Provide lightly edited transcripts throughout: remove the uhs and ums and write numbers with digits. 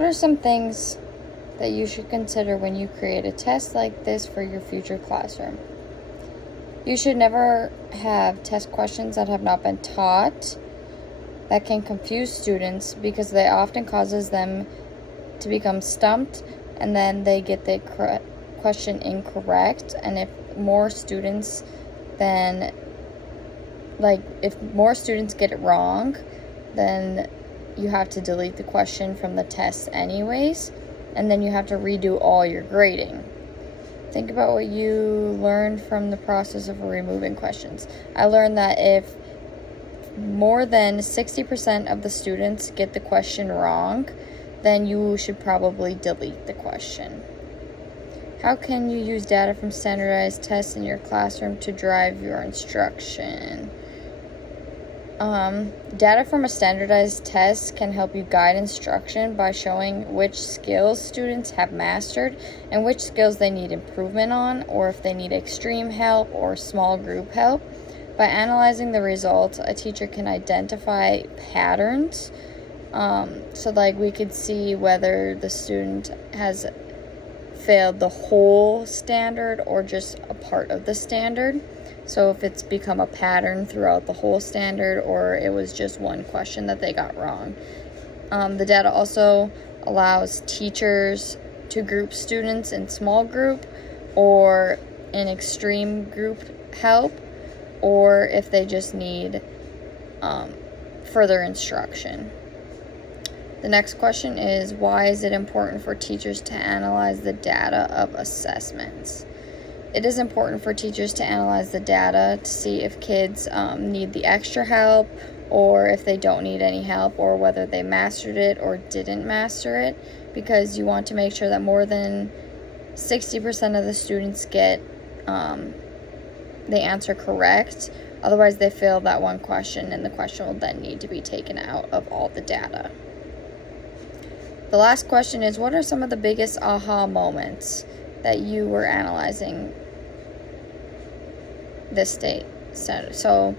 What are some things that you should consider when you create a test like this for your future classroom? You should never have test questions that have not been taught. That can confuse students because they often causes them to become stumped, and then they get the question incorrect. And if more students get it wrong, then you have to delete the question from the test anyways, and then you have to redo all your grading. Think about what you learned from the process of removing questions. I learned that if more than 60% of the students get the question wrong, then you should probably delete the question. How can you use data from standardized tests in your classroom to drive your instruction? Data from a standardized test can help you guide instruction by showing which skills students have mastered and which skills they need improvement on, or if they need extreme help or small group help. By analyzing the results, a teacher can identify patterns. We could see whether the student has failed the whole standard or just a part of the standard. So if it's become a pattern throughout the whole standard, or it was just one question that they got wrong. The data also allows teachers to group students in small group or in extreme group help, or if they just need further instruction. The next question is, why is it important for teachers to analyze the data of assessments? It is important for teachers to analyze the data to see if kids need the extra help, or if they don't need any help, or whether they mastered it or didn't master it, because you want to make sure that more than 60% of the students get the answer correct. Otherwise, they fail that one question, and the question will then need to be taken out of all the data. The last question is, what are some of the biggest aha moments that you were analyzing this state? So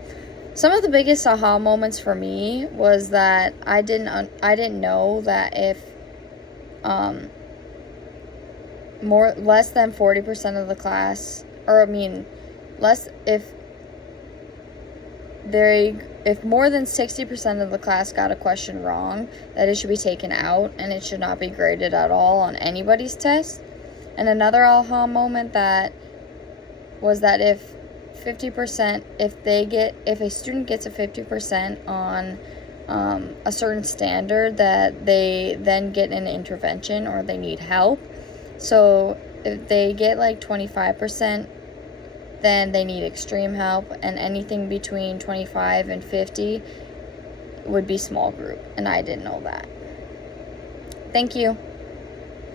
some of the biggest aha moments for me was that I didn't know that if less than 40% of the class, if more than 60% of the class got a question wrong, that it should be taken out and it should not be graded at all on anybody's test. And another aha moment that was that if a student gets a 50% on a certain standard, that they then get an intervention or they need help. So if they get like 25%, then they need extreme help, and anything between 25 and 50 would be small group, and I didn't know that. Thank you.